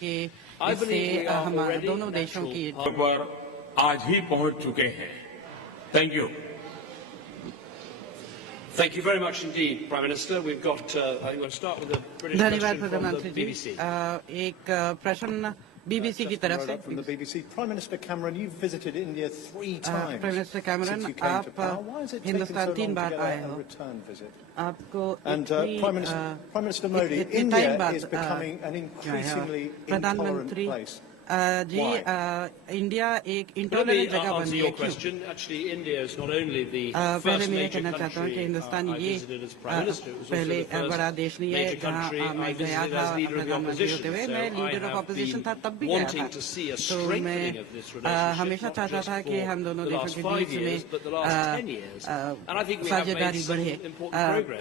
कि इससे हमारे दोनों देशों की पर आज ही पहुंच चुके हैं। Thank you. Thank you very much indeed, Prime Minister. We've got, I think we'll start with a British धन्यवाद question from the प्रधानमंत्री जी। BBC. एक प्रश्न BBC की तरफ से। From the BBC. Prime Minister Cameron, you've visited India 3 times Prime Minister Cameron, since you came to power. Why has it taken so long to get a return visit? आपको And Prime Minister Modi, India is becoming an increasingly intolerant place. जी India एक intolerant जगह बन गई है। पहले मैं ये कहना चाहता हूँ कि हिंदुस्तान ये पहले बड़ा देश नहीं है जहाँ मैं गया था प्रधानमंत्री होते हुए। मैं लीडर ऑफ अपोजिशन था तब भी गया था। तो मैं हमेशा चाहता था कि हम दोनों देशों के बीच में साझेदारी बढ़े।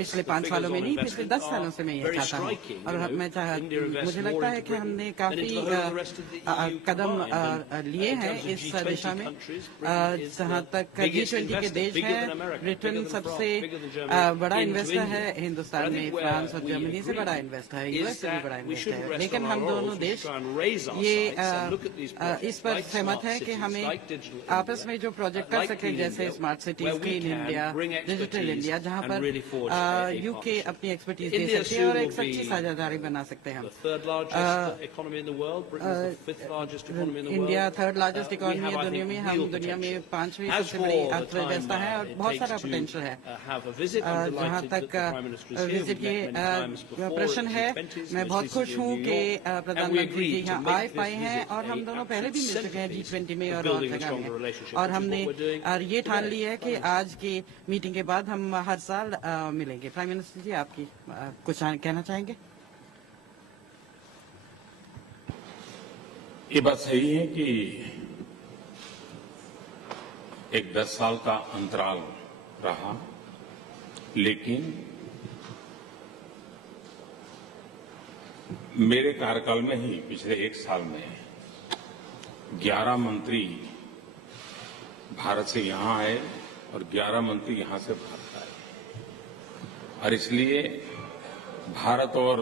पिछले 5 सालों में नहीं, पिछले 10 सालों से मैं ये चाहता हूँ। और मुझे लगता है कि हमने काफी कदम लिए हैं इस दिशा में। जहाँ तक G20 के देश हैं, ब्रिटेन सबसे बड़ा इन्वेस्टर है हिंदुस्तान में, फ्रांस और जर्मनी से बड़ा इन्वेस्टर है, यूएस से भी बड़ा इन्वेस्टर है। लेकिन हम दोनों देश ये इस पर सहमत है कि हमें आपस में जो प्रोजेक्ट कर सके, जैसे smart cities, clean India, digital India, जहाँ पर यूके अपनी एक्सपर्टीज दे सकते हैं और एक सच्ची साझेदारी बना सकते हैं। इंडिया 3rd लार्जेस्ट इकोनॉमी है दुनिया में। हम दुनिया में 5वीं सबसे बड़ी अर्थव्यवस्था है और बहुत सारा पोटेंशियल है। जहाँ तक विजिट के प्रश्न है, मैं बहुत खुश हूँ कि प्रधानमंत्री जी यहाँ आए पाए हैं और हम दोनों पहले भी मिल चुके हैं G20 में और जगह में। और हमने ये ठान ली है कि आज की मीटिंग के बाद हम हर साल मिलेंगे। प्राइम मिनिस्टर जी, आपकी कुछ कहना चाहेंगे? ये बात सही है कि एक 10 साल का अंतराल रहा, लेकिन मेरे कार्यकाल में ही पिछले 1 साल में 11 मंत्री भारत से यहां आए और 11 मंत्री यहां से भारत आए। और इसलिए भारत और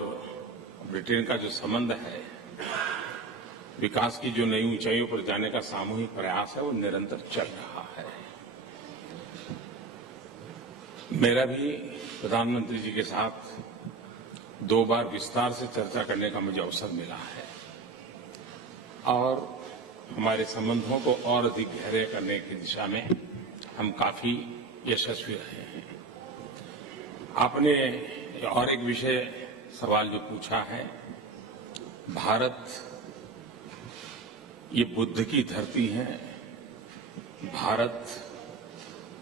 ब्रिटेन का जो संबंध है, विकास की जो नई ऊंचाइयों पर जाने का सामूहिक प्रयास है, वो निरंतर चल रहा है। मेरा भी प्रधानमंत्री जी के साथ 2 बार विस्तार से चर्चा करने का मुझे अवसर मिला है और हमारे संबंधों को और अधिक गहरे करने की दिशा में हम काफी यशस्वी रहे हैं। आपने और एक विषय सवाल जो पूछा है, भारत ये बुद्ध की धरती है, भारत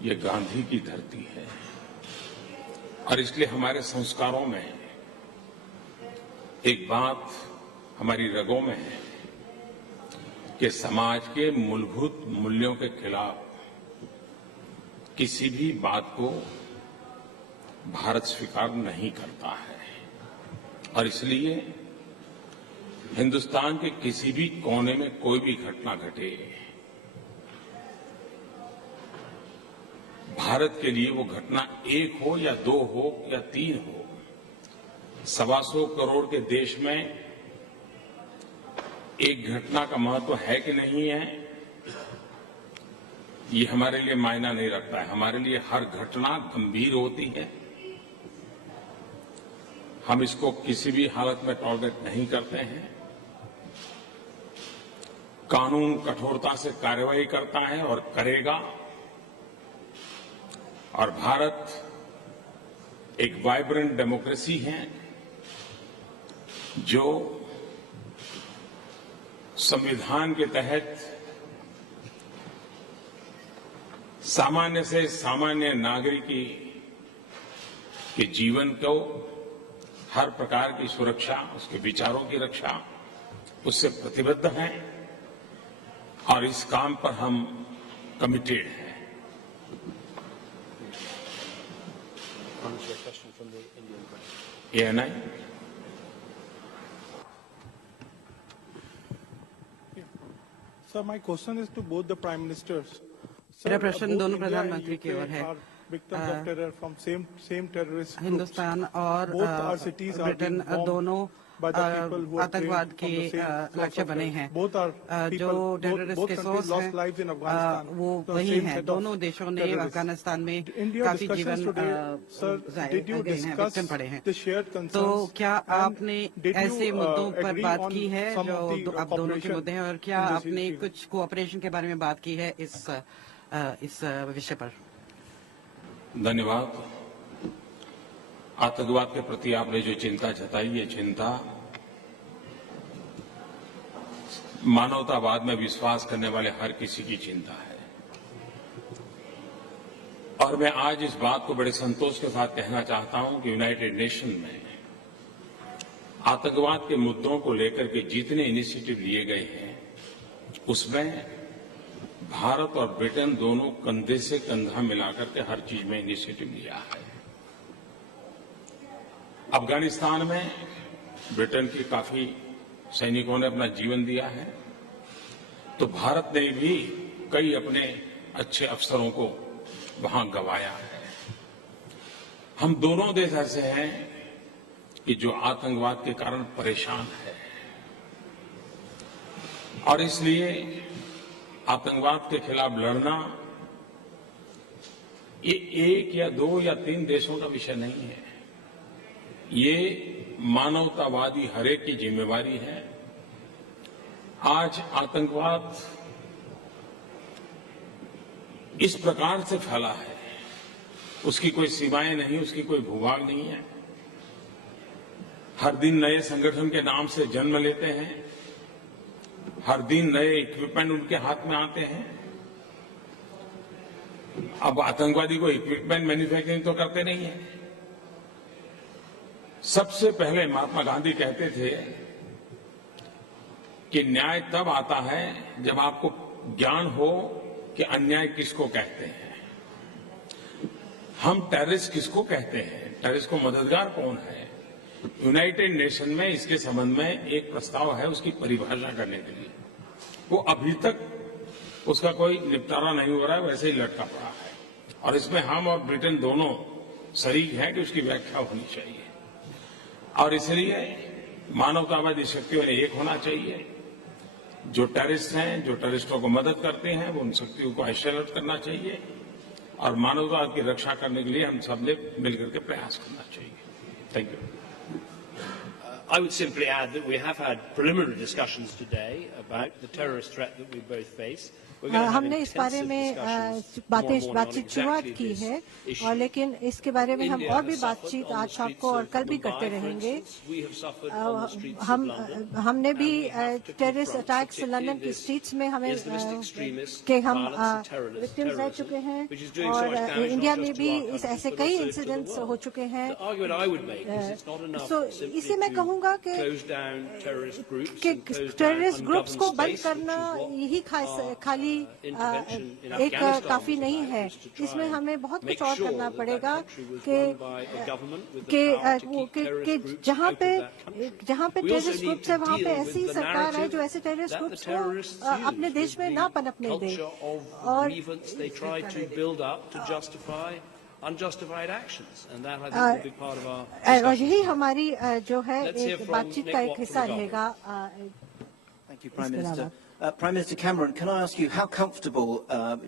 ये गांधी की धरती है और इसलिए हमारे संस्कारों में एक बात हमारी रगों में है कि समाज के मूलभूत मूल्यों के खिलाफ किसी भी बात को भारत स्वीकार नहीं करता है। और इसलिए हिंदुस्तान के किसी भी कोने में कोई भी घटना घटे, भारत के लिए वो घटना 1 हो या 2 हो या 3 हो, 125 करोड़ के देश में एक घटना का महत्व है कि नहीं है, ये हमारे लिए मायना नहीं रखता है। हमारे लिए हर घटना गंभीर होती है। हम इसको किसी भी हालत में टॉलरेट नहीं करते हैं। कानून कठोरता से कार्रवाई करता है और करेगा। और भारत एक वाइब्रेंट डेमोक्रेसी है जो संविधान के तहत सामान्य से सामान्य नागरिक के जीवन को हर प्रकार की सुरक्षा, उसके विचारों की रक्षा, उससे प्रतिबद्ध हैं और इस काम पर हम कमिटेड हैं। ANI? Sir, my question is to both the prime ministers. मेरा प्रश्न दोनों प्रधानमंत्री की ओर है। Victims of terror from same terrorists groups. Hindustan और ब्रिटेन दोनों आतंकवाद के लक्ष्य बने हैं। जो टेररिस्ट के सोर्स हैं वो वही हैं। दोनों देशों ने अफगानिस्तान में काफी जीवन गए हैं, विक्टिम पड़े हैं। तो क्या आपने ऐसे मुद्दों पर बात की है जो अब दोनों के मुद्दे हैं, और क्या आपने कुछ कोऑपरेशन के बारे में बात की है इस विषय पर? धन्यवाद। आतंकवाद के प्रति आपने जो चिंता जताई, ये चिंता मानवतावाद में विश्वास करने वाले हर किसी की चिंता है। और मैं आज इस बात को बड़े संतोष के साथ कहना चाहता हूं कि यूनाइटेड नेशन में आतंकवाद के मुद्दों को लेकर के जितने इनिशिएटिव लिए गए हैं, उसमें भारत और ब्रिटेन दोनों कंधे से कंधा मिलाकर के हर चीज में इनिशिएटिव लिया है। अफगानिस्तान में ब्रिटेन के काफी सैनिकों ने अपना जीवन दिया है, तो भारत ने भी कई अपने अच्छे अफसरों को वहां गंवाया है। हम दोनों देश ऐसे हैं कि जो आतंकवाद के कारण परेशान है, और इसलिए आतंकवाद के खिलाफ लड़ना ये एक या दो या तीन देशों का विषय नहीं है। ये मानवतावादी हरेक की जिम्मेवारी है। आज आतंकवाद इस प्रकार से फैला है, उसकी कोई सीमाएं नहीं, उसकी कोई भूभाग नहीं है। हर दिन नए संगठन के नाम से जन्म लेते हैं, हर दिन नए इक्विपमेंट उनके हाथ में आते हैं। अब आतंकवादी को इक्विपमेंट मैन्युफैक्चरिंग तो करते नहीं है। सबसे पहले महात्मा गांधी कहते थे कि न्याय तब आता है जब आपको ज्ञान हो कि अन्याय किसको कहते हैं। हम टेररिस्ट किसको कहते हैं, टेररिस्ट को मददगार कौन है। यूनाइटेड नेशन में इसके संबंध में एक प्रस्ताव है, उसकी परिभाषा करने के लिए। वो अभी तक उसका कोई निपटारा नहीं हो रहा है, वैसे ही लटका पड़ा है। और इसमें हम और ब्रिटेन दोनों शरीक हैं कि उसकी व्याख्या होनी चाहिए। और इसलिए मानवतावादी शक्तियों ने एक होना चाहिए। जो टेररिस्ट हैं, जो टेररिस्टों को मदद करते हैं, वो उन शक्तियों को आइसोलेट करना चाहिए, और मानवता की रक्षा करने के लिए हम सब ने मिलकर के प्रयास करना चाहिए। Thank you. I would simply add that we have had preliminary discussions today about the terrorist threat that we both face. हमने इस बारे में बातचीत शुरुआत की है, और लेकिन इसके बारे में हम और भी बातचीत आज शाम को और कल भी करते रहेंगे। हमने भी टेररिस्ट अटैक्स लंदन की स्ट्रीट्स में हमें के हम विक्टिम्स रह चुके हैं, और इंडिया में भी ऐसे कई इंसिडेंट्स हो चुके हैं। तो इसे मैं कहूँगा कि टेररिस्ट ग्रुप्स को बंद करना यही खाली एक काफी नहीं है। इसमें हमें बहुत कुछ और करना पड़ेगा कि जहाँ पे टेररिस्ट ग्रुप्स है, वहाँ पे ऐसी सरकार है जो ऐसे टेररिस्ट ग्रुप्स को अपने देश में ना पनपने दे। और यही हमारी जो है एक बातचीत का एक हिस्सा रहेगा। Thank you, Prime Minister. Prime Minister Cameron, can I ask you, how comfortable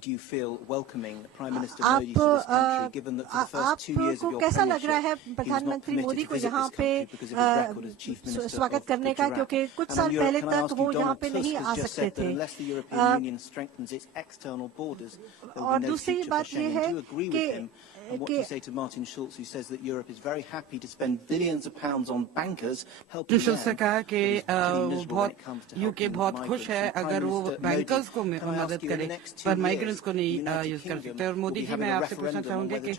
do you feel welcoming Prime Minister Modi to this country, given that for the first 2 years of your कैसा लग रहा है premiership, प्रधानमंत्री मोदी को visit यहाँ this पे country because of his record as Chief Minister स्वागत करने का, क्योंकि कुछ साल पहले तक वो यहाँ पे नहीं आ सकते थे। Unless the European Union strengthens its external borders, there will be no future for Schengen. Do you agree with him? And what do you say to Martin Schulz, who says that Europe is very happy to spend billions of pounds on bankers helping them? ने कहा कि UK बहुत खुश है अगर वो bankers को मदद करे, पर माइग्रेंट्स को नहीं यूज कर सकते। और मोदी जी, मैं आपसे पूछना चाहूंगी कि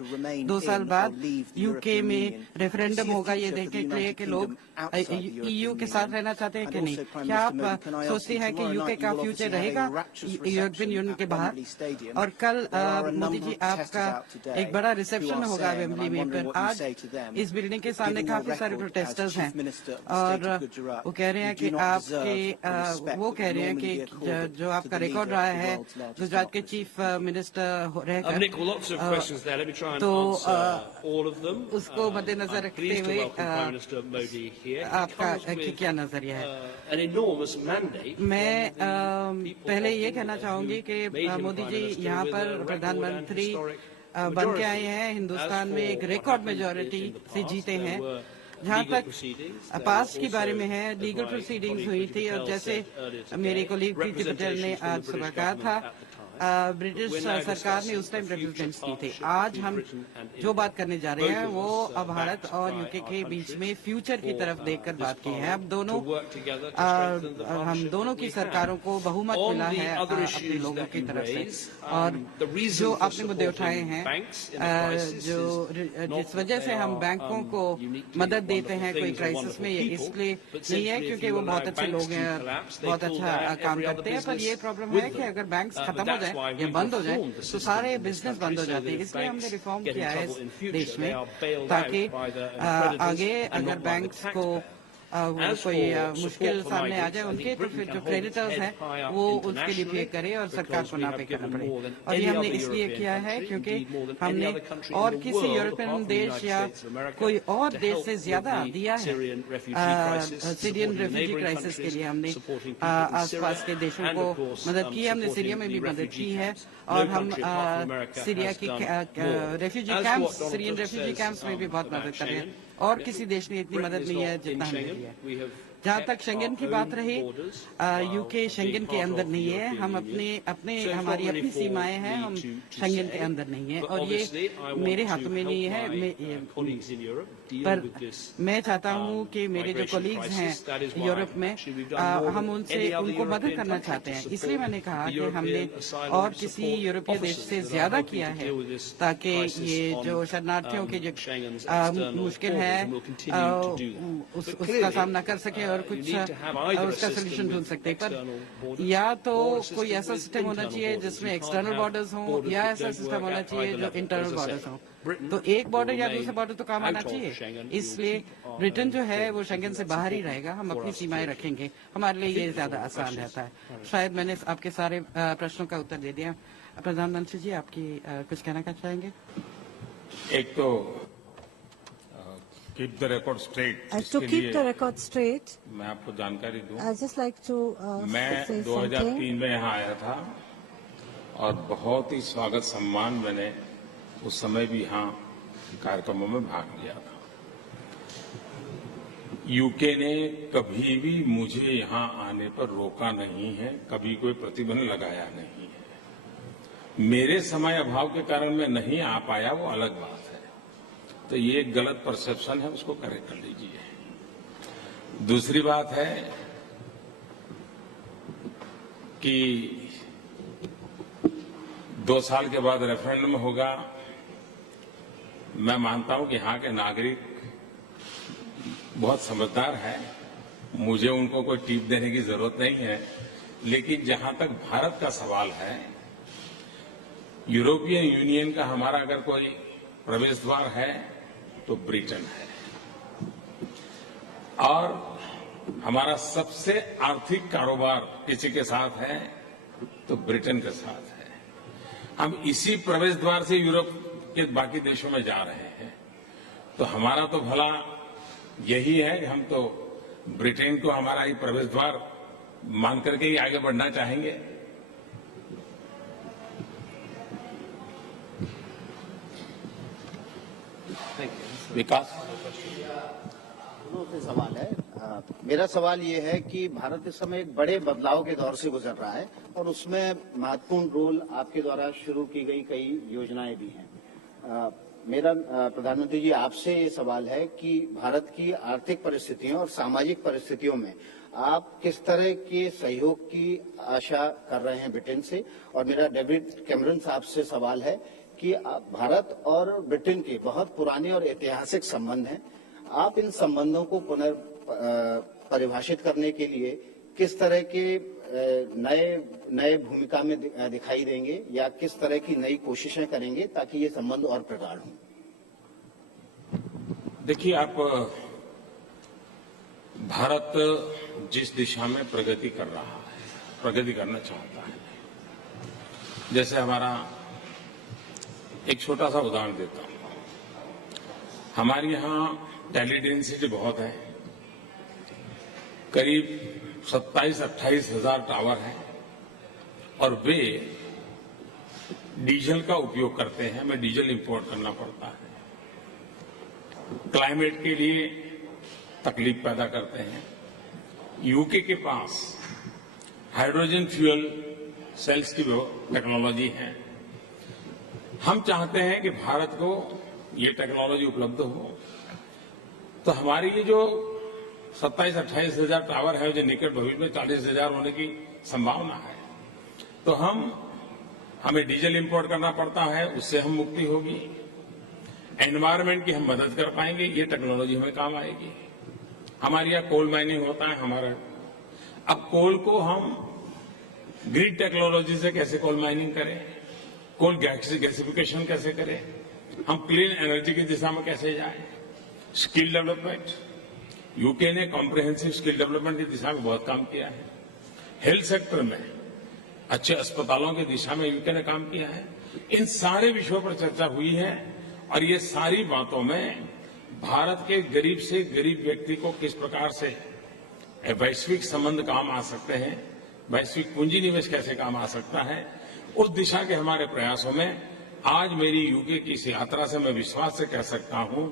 2 साल बाद यूके में रेफरेंडम होगा ये देखने के लिए कि लोग ईयू के साथ रहना चाहते हैं कि नहीं। क्या आप सोचते हैं कि यूके का फ्यूचर रहेगा यूरोपियन यूनियन के बाहर? और कल मोदी जी, आपका एक बड़ा रिसेप्शन होगा वेम्बली में, पर आज इस बिल्डिंग के सामने काफी सारे प्रोटेस्टर्स हैं और वो कह रहे हैं कि आपके वो कह रहे हैं कि जो आपका रिकॉर्ड रहा है गुजरात के चीफ मिनिस्टर रहकर, तो उसको मद्देनजर रखते हुए आपका क्या नजरिया है? मैं पहले ये कहना चाहूंगी कि मोदी जी यहाँ पर प्रधानमंत्री बन के आए हैं, हिंदुस्तान में एक रिकॉर्ड मेजॉरिटी से जीते हैं। जहाँ तक पास्ट के बारे में है, लीगल प्रोसीडिंग्स हुई थी और जैसे मेरे कोलीग प्रीति पटेल ने आज सुबह कहा था, ब्रिटिश सरकार ने उस टाइम रेफ्यूजेंट्स की थे। आज हम जो बात करने जा रहे हैं वो भारत और यूके के बीच में फ्यूचर की तरफ देखकर बात की है। अब हम दोनों की सरकारों को बहुमत मिला है अपने लोगों की तरफ से, और जो आपने मुद्दे उठाए हैं, जो जिस वजह से हम बैंकों को मदद देते हैं कोई क्राइसिस में, ये इसलिए नहीं है क्योंकि वो बहुत अच्छे लोग हैं और बहुत अच्छा काम करते हैं, पर ये प्रॉब्लम है कि अगर बैंक खत्म हो या बंद हो जाए तो सारे बिजनेस बंद हो जाते हैं। इसलिए हमने रिफॉर्म किया है इस देश में, ताकि आगे अगर बैंक्स को कोई मुश्किल सामने आ जाए, उनके तो फिर जो क्रेडिटर्स हैं वो उसके लिए पे करे और सरकार को ना पे करना पड़े। और ये हमने इसलिए किया है क्योंकि हमने और किसी यूरोपियन देश या कोई और देश से ज्यादा दिया है सीरियन रेफ्यूजी क्राइसिस के लिए। हमने आसपास के देशों को मदद की, हमने सीरिया में भी मदद की है और हम सीरिया की refugee camps, Syrian refugee camps में भी बहुत मदद कर रहे हैं और किसी देश ने इतनी मदद नहीं है जितना हमने की है। जहाँ तक शेंगन की बात रही, यूके शेंगन के अंदर नहीं है, हम हमारी अपनी सीमाएं हैं, हम शेंगन के अंदर नहीं है और ये मेरे हाथों में नहीं है। पर मैं चाहता हूँ कि मेरे जो कोलीग्स हैं यूरोप में, हम उनको मदद करना चाहते हैं। इसलिए मैंने कहा कि हमने और किसी यूरोपीय देश से ज्यादा किया है ताकि ये जो शरणार्थियों की जो मुश्किल है उसका सामना कर सके और कुछ उसका सोल्यूशन ढूंढ सकते हैं। पर या तो कोई ऐसा सिस्टम होना चाहिए जिसमें एक्सटर्नल बॉर्डर्स हों या ऐसा सिस्टम होना चाहिए जो इंटरनल बॉर्डर्स हों। तो एक बॉर्डर या दूसरे बॉर्डर तो काम आना चाहिए। इसलिए ब्रिटेन जो है वो शेंगन से बाहर ही रहेगा, हम अपनी सीमाएं रखेंगे, हमारे लिए ये ज्यादा आसान रहता है। शायद मैंने आपके सारे प्रश्नों का उत्तर दे दिया। प्रधानमंत्री जी, आपकी कुछ कहना चाहेंगे? एक तो keep the record straight, to keep the record straight, मैं आपको जानकारी दूं, I just like to मैं 2003 में यहाँ आया था और बहुत ही स्वागत सम्मान मैंने उस समय भी यहाँ कार्यक्रमों में भाग लिया था। यूके ने कभी भी मुझे यहाँ आने पर रोका नहीं है, कभी कोई प्रतिबंध लगाया नहीं है। मेरे समय अभाव के कारण मैं नहीं आ पाया, वो अलग बात है। तो ये एक गलत परसेप्शन है, उसको करेक्ट कर लीजिए। दूसरी बात है कि 2 साल के बाद रेफरेंडम होगा। मैं मानता हूं कि यहाँ के नागरिक बहुत समझदार हैं, मुझे उनको कोई टिप देने की जरूरत नहीं है। लेकिन जहां तक भारत का सवाल है, यूरोपियन यूनियन का हमारा अगर कोई प्रवेश द्वार है तो ब्रिटेन है और हमारा सबसे आर्थिक कारोबार किसी के साथ है तो ब्रिटेन के साथ है। हम इसी प्रवेश द्वार से यूरोप के बाकी देशों में जा रहे हैं, तो हमारा तो भला यही है कि हम तो ब्रिटेन को हमारा ही प्रवेश द्वार मान करके ही आगे बढ़ना चाहेंगे। विकास से सवाल है। मेरा सवाल ये है कि भारत इस समय एक बड़े बदलाव के दौर से गुजर रहा है और उसमें महत्वपूर्ण रोल आपके द्वारा शुरू की गई कई योजनाएं भी हैं। मेरा प्रधानमंत्री जी आपसे ये सवाल है कि भारत की आर्थिक परिस्थितियों और सामाजिक परिस्थितियों में आप किस तरह के सहयोग की आशा कर रहे हैं ब्रिटेन से। और मेरा डेविड कैमरन साहब से सवाल है कि भारत और ब्रिटेन के बहुत पुराने और ऐतिहासिक संबंध हैं, आप इन संबंधों को पुनर्परिभाषित करने के लिए किस तरह के नए भूमिका में दिखाई देंगे या किस तरह की नई कोशिशें करेंगे ताकि ये संबंध और प्रगाढ़ हों? देखिए, आप भारत जिस दिशा में प्रगति कर रहा है, प्रगति करना चाहता है, जैसे हमारा एक छोटा सा उदाहरण देता हूं। हमारे यहां टेली डेंसिटी बहुत है, करीब 27-28 हजार टावर हैं और वे डीजल का उपयोग करते हैं। हमें डीजल इंपोर्ट करना पड़ता है, क्लाइमेट के लिए तकलीफ पैदा करते हैं। यूके के पास हाइड्रोजन फ्यूल सेल्स की टेक्नोलॉजी है। हम चाहते हैं कि भारत को ये टेक्नोलॉजी उपलब्ध हो, तो हमारी ये जो 27-28 हजार टावर है, जो निकट भविष्य में 40 हजार होने की संभावना है, तो हमें डीजल इंपोर्ट करना पड़ता है, उससे हम मुक्ति होगी। एनवायरमेंट की हम मदद कर पाएंगे, ये टेक्नोलॉजी हमें काम आएगी। हमारे यहाँ कोल माइनिंग होता है हमारा, अब कोल को हम ग्रिड टेक्नोलॉजी से कैसे कोल माइनिंग करें, कोल गैसिफिकेशन कैसे करें, हम क्लीन एनर्जी की दिशा में कैसे जाएं, स्किल डेवलपमेंट। यूके ने कॉम्प्रिहेंसिव स्किल डेवलपमेंट की दिशा में बहुत काम किया है। हेल्थ सेक्टर में अच्छे अस्पतालों की दिशा में यूके ने काम किया है। इन सारे विषयों पर चर्चा हुई है और ये सारी बातों में भारत के गरीब से गरीब व्यक्ति को किस प्रकार से वैश्विक संबंध काम आ सकते हैं, वैश्विक पूंजी निवेश कैसे काम आ सकता है, उस दिशा के हमारे प्रयासों में आज मेरी यूके की इस यात्रा से मैं विश्वास से कह सकता हूं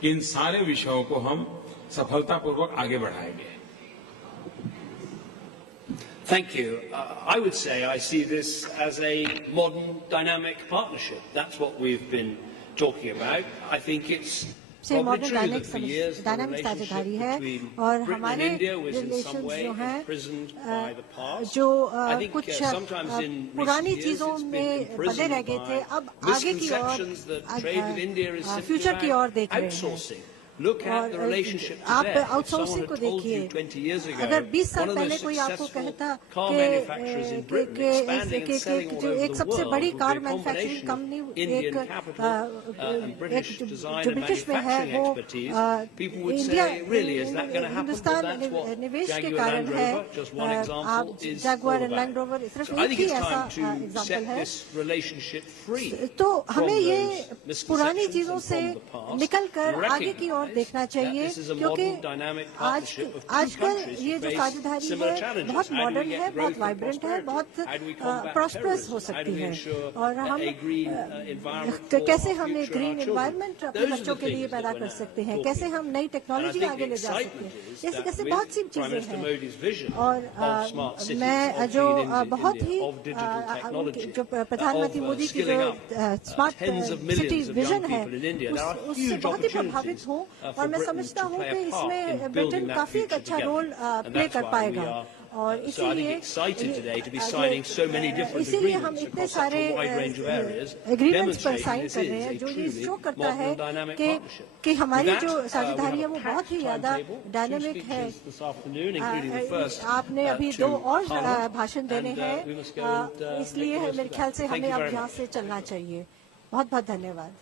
कि इन सारे विषयों को हम सफलतापूर्वक आगे बढ़ाएंगे। Thank you. I would say I see this as a modern dynamic partnership. That's what we've been talking about. I think it's probably true that for years the relationship between Britain and India was in some way imprisoned by the past. I think sometimes in recent years it's been imprisoned by misconceptions that trade with India is simply about outsourcing. Look at the relationship today. आप outsourcing को देखिए, अगर 20 साल पहले कोई आपको कहता कि जो एक सबसे बड़ी कार मैन्युफैक्चरिंग कंपनी जो ब्रिटिश में है वो इंडिया हिंदुस्तान निवेश के कारण है, आप जैगुआर एंड लैंड रोवर सिर्फ एक ही ऐसा एग्जांपल है। तो हमें ये पुरानी चीजों से निकलकर आगे की ओर देखना चाहिए, क्योंकि आजकल ये जो साझेदारी है बहुत मॉडर्न है, बहुत वाइब्रेंट है, बहुत प्रॉस्परस हो सकती है। और हम कैसे हम एक ग्रीन एनवायरनमेंट अपने बच्चों के लिए पैदा कर सकते हैं, कैसे हम नई टेक्नोलॉजी आगे ले जा सकते हैं, ऐसे कैसे बहुत सी चीजें हैं। और मैं जो बहुत ही जो प्रधानमंत्री मोदी की जो स्मार्ट सिटी विजन है उससे बहुत ही प्रभावित हूँ और मैं समझता हूँ कि इसमें ब्रिटेन काफी एक अच्छा रोल प्ले कर पाएगा। और इसीलिए हम इतने सारे एग्रीमेंट्स पर साइन कर रहे हैं, जो ये शो करता है कि हमारी जो साझेदारी है वो बहुत ही ज्यादा डायनेमिक है। आपने अभी 2 और भाषण देने हैं, इसलिए मेरे ख्याल से हमें अब यहाँ से चलना चाहिए। बहुत बहुत धन्यवाद।